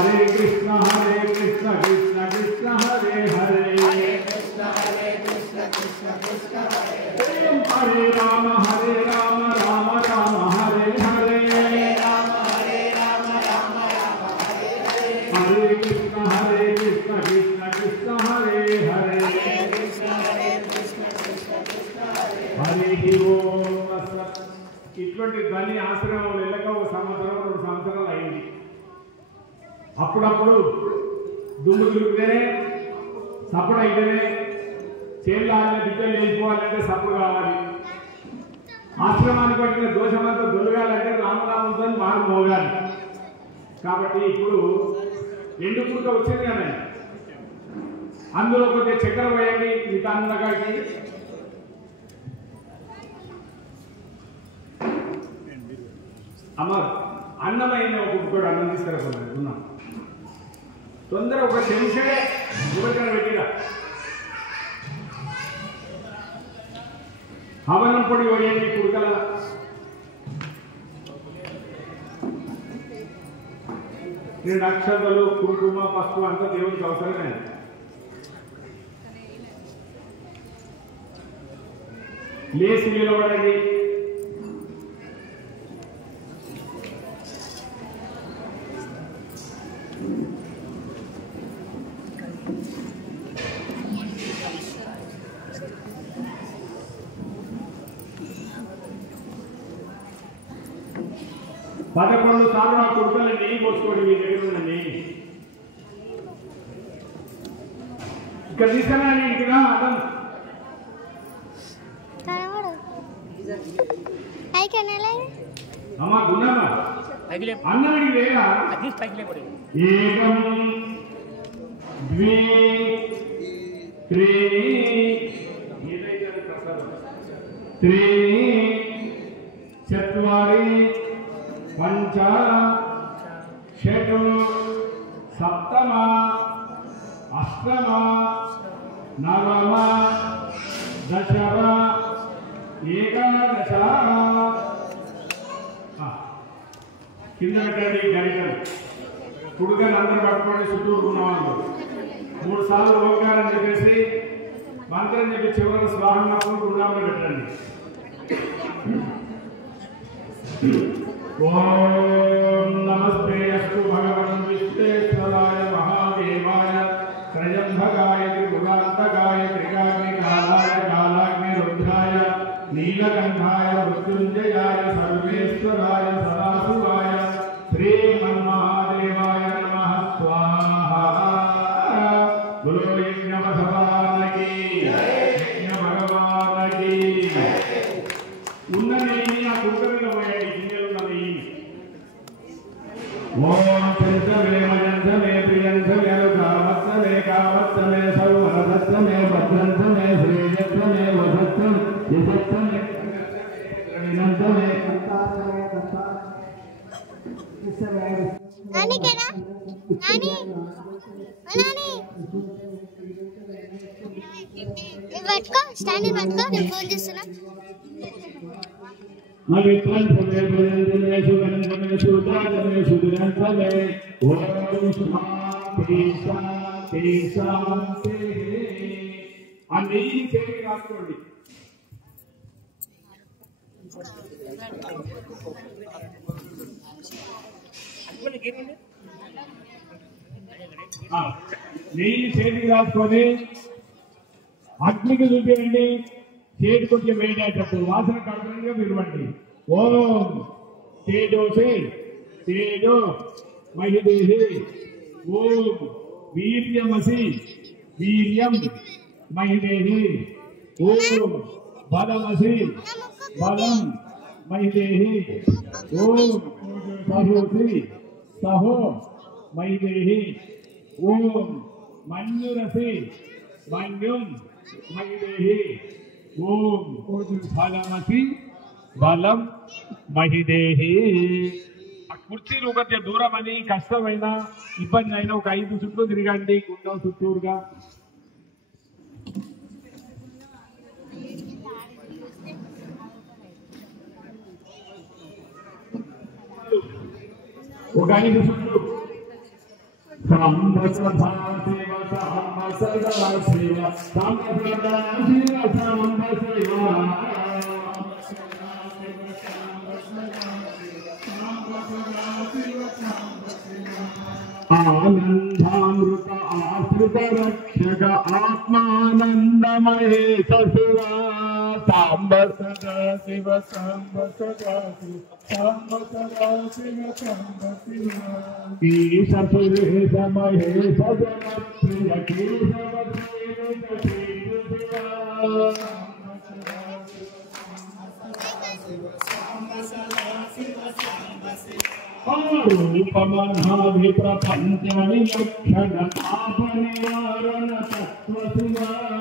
हरे कृष्ण कृष्ण कृष्ण हरे हरे हरे कृष्ण कृष्ण हरे हरे राम राम राम हरे हरे हरे राम राम हरे हरे हरे कृष्ण कृष्ण कृष्ण हरे हरे कृष्ण हरे हरि ओम ఇటువంటి ధ్వని ఆశ్రమం వెళ్ళక ఒక సంవత్సరం 2 సంవత్సరాలు అయింది. అప్పుడప్పుడు దుమ్ము దులిపితేనే సప్పుడు అయితేనే చేతులు ఆడిన బిడ్డలు వెళ్ళిపోవాలంటే సప్పుడు కావాలి. ఆశ్రమానికి పట్టిన దోషమంతా దొలగాలంటే రామనామంతో మారు మోగాలి. కాబట్టి ఇప్పుడు ఎండు పుడక వచ్చింది కదా, అందులో కొద్దిగా చక్కెర వేయండి మితాన్నగాకి. అమ్మ అన్నమైన ఒక కూడా అన్నం తీసుకురాకున్నాం తొందర ఒక చెంచడే యువకన పెట్టిరా. హవనం పొడి వేయండి కుడుకల. రెండు అక్షతలు కుంకుమ పసుపు అంతా దేవుడికి అవసరమే. లేచి నిలబడండి. 11 సార్లు ఆ కుడుకలు నెయ్యి పోసుకోండి మీ దగ్గర ఉన్న నెయ్యి. ఇక్కడ తీసుకున్నా ఇంటిగా అదం అమ్మా గున్నామా అన్నడికి లేదా ఏకం ద్వే त्रीणि चत्वारि पंच षट् सप्तम अष्टम नवम दशम एकादश కింద పెట్టండి. గరిటలు కుడుకలు అందరూ పట్టుకోండి. చుట్టూ ఉన్నవాళ్ళు 3 సార్లు ఓంకారం చెప్పేసి మంత్రం చెప్పి చివరి స్వాహన్నప్పుడు గుండంలో పెట్టండి. ఓం నమస్తే అస్తు భగవన్ విశ్వేశ్వరాయ మహాదేవాయ త్రయంబకాయ త్రిపురాంతకాయ త్రికాగ్నికాలాయ కాలాగ్ని రుద్రాయ నీలకంఠాయ మృత్యుంజయాయ సర్వేశ్వరాయ సదాశివాయ శ్రీమన్మహాదేవాయ నమః స్వాహా. గురు యజ్ఞ భగవానకి యజ్ఞ భగవానకి. ఉన్న నెయ్యి ఆ కుక్క మీద పోయండి. గిన్నెలున్న నెయ్యి. ఓం చింతమే మయంతమే ప్రియంతమే కామత్తమే కామత్తమే సౌమరదత్తమే భద్రంతమే శ్రేయత్తమే వసత్తమే యశత్తమే గణినంతమే నాని కేనా నాని నాని పట్టుకో స్టాండ్ పట్టుకో. నేను ఫోన్ చేస్తున్నా. నవిత్రం సమే భయంతమే సుగంధమే సుదాజమే సుదురంతమే. ఓం శాంతి శాంతి శాంతి. ఆ నెయ్యి చేతికి రాసుకోండి. నెయ్యి చేతికి రాసుకొని అగ్నికి చూపించండి. చేతి కొంచెం వేడేటప్పుడు వాసన కడపంగా విరవండి. ఓం తేజోసే తేజో మహిదేహి. ఓం వీర్యమసి వీర్యం మహిదేహి. ఓం బలమసి బలం మహిదేహి. ఓం సహోసి సహో మహిదేహి. ఓం మన్యురసి మన్యుం మహిదేహి. ఓం ఫలమసి బలం మహిదేహి. ఆ కుర్చీలు కొద్దిగా దూరం అని కష్టమైన ఇబ్బంది అయినా ఒక 5 చుట్టూ తిరగండి. గుండం చుట్టూరుగా. ఒక 5 చుట్టూ सांब सदा शिव सांब सदा शिव सांब सदा शिव सांब शिव आनंदामृत आश्रित रक्षक आत्मानंदमय शिव सांब सदा शिव सांब सदा शिव सांब सदा शिव सांब शिव ईश सुरेश महेश जनप्रिय केशव रूपमनाभि प्रपंच विलक्षण ताप निवारण तत्व शिवा